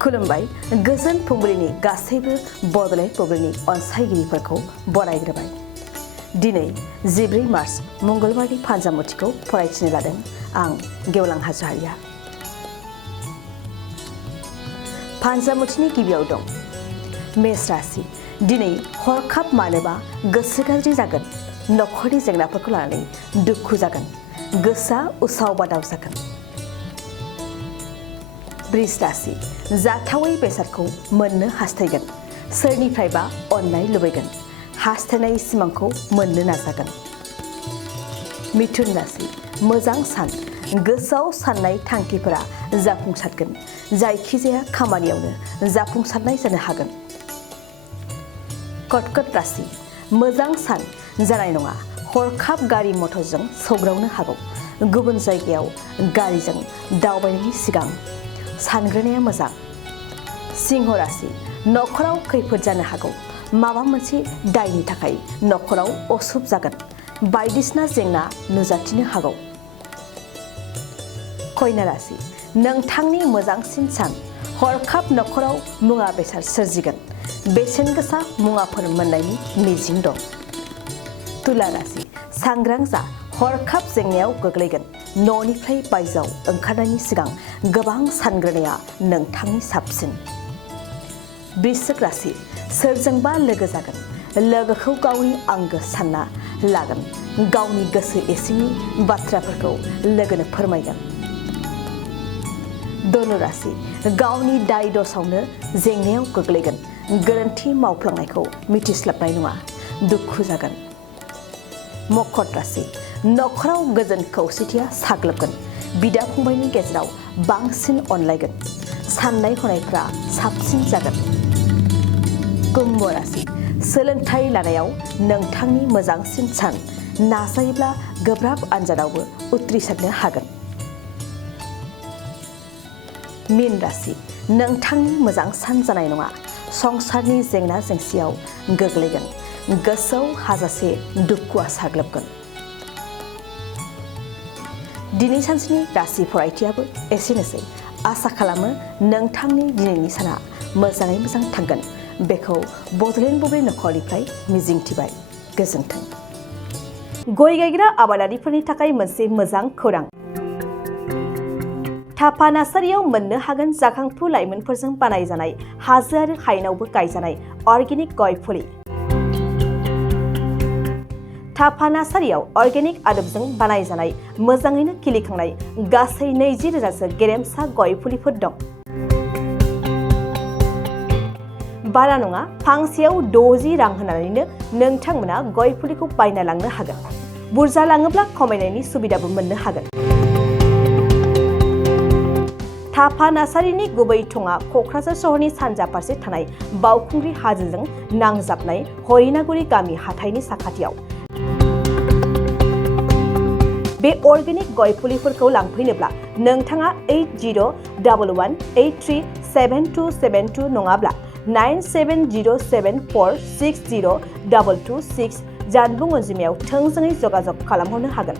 खुलुमबाय गोजोन फुंबिलिनि गासैबो बड'लेण्ड बुब्लिनि अनसायगिरिफोरखौ बरायग्रोबाय। दिनै 14 मार्च मंगलबारनि फानजामुथिखौ फरायथिनो लादों आं गेवलां हाजोहारिया। फानजामुथिनि गिबियाव दं मेष राशि। दिनै हरखाब मानोबा गोसो गाज्रि जागोन, नखरनि जेंनाफोरखौ लानानै दुखु जागोन, गोसोआ उसाव बादाव जागोन। वृष राशि। जाथावै बेसादखौ मोननो हास्थायगोन, सोरनिफ्रायबा अननाय लुबैगोन, हास्थायनाय सिमांखौ मोननो नाजागोन। मिथुन राशि। मोजां सान, गोसोआव साननाय थांखिफोरा जाफुंसारगोन, जायखिजाया खामानियावनो जाफुंसारनाय जानो हागोन। कर्कट राशि। मोजां सान जानाय नङा, हरखाब गारि मटरजों सौग्रावनो हागौ, गुबुन जायगायाव गारिजों दावबायनायनि सिगां सानग्रोनाया मोजां। सिंह राशि। नखराव खैफोद जानो हागौ, माबा मोनसे दायनि थाखाय नखराव असुख जागोन, बायदिसिना जेंना नुजाथिनो हागौ। कन्या राशि। नोंथांनि मोजांसिन सान, हरखाब नखराव मुवा बेसाद सोरजिगोन, बेसेन गोसा मुवाफोर मोननायनि मिजिं दं। तुला राशि। सांग्रां जा, हरखाब जेंनायाव गोग्लैगोन, न'निफ्राय बायजोआव ओंखारनायनि सिगां गोबां सानग्रोनाया नोंथांनि साबसिन। वृश्चिक राशि। सोरजोंबा लोगो जागोन, लोगोखौ गावनि आंगो सानना लागोन, गावनि गोसो एसिंनि बाथ्राफोरखौ लोगोनो फोरमायगोन। धनु राशि। गावनि दाय दसावनो जेंनायाव गोग्लैगोन, गोरोन्थि मावफ्लांनायखौ मिथिस्लाबनाय नङा, दुखु जागोन। मकर राशि। नखराव गोजोन खौसेथिया साग्लोबगोन, बिदा फंबायनि गेजेराव बांसिन अनलायगोन, साननाय हनायफ्रा साबसिन जागोन। कुम्भ राशि। सोलोंथाइ लानायाव नोंथांनि मोजांसिन सान, नाजायोब्ला गोब्राब आनजादावबो उथ्रिसारनो हागोन। मीन राशि। नोंथांनि मोजां सान जानाय नङा, संसारनि जेंना जेंसियाव गोग्लैगोन, गोसोआव हाजासे दुखुआ साग्लोबगोन। दिनै सानसेनि राशि फरायथियाबो एसेनोसै। आसा खालामो नोंथांनि दिनैनि साना मोजाङै मोजां थांगोन, बेखौ बड'लेण्ड बुब्लि नखरनिफ्राय मिजिंथिबाय। गोजोन्थों। गय गायग्रा आबादारिफोरनि थाखाय मोनसे मोजां खौरां। थापा नार्सारियाव मोननो हागोन जाखांफु लाइमोनफोरजों बानायजानाय हाजो आरो हायेनावबो गायजानाय अर्गेनिक गय फुलि। थापा नार्सारियाव अर्गेनिक आदबजों बानायजानाय मोजाङैनो खिलिखांनाय गासै 20,000सो गेरेमसा गय फुलिफोर दं। बारा नङा, फांसेयाव 60 रां होनानैनो नोंथांमोना गय फुलिखौ बायना लांनो हागोन। बुरजा लाङोब्ला खमायनायनि सुबिदाबो मोननो हागोन। थापा नार्सारिनि गुबै थङा क'क्राझार सहरनि सानजा फारसे थानाय बावखुंग्रि हाजोजों नांजाबनाय हरिनागुरि गामि हाथाइनि साखाथियाव। बे अर्गेनिक गय फुलिफोरखौ लांफैनोब्ला नोंथाङा 8011837272 नङाब्ला 9707460226 जानबुं अनजिमायाव थोंजोङै जगाजग खालामहरनो हागोन।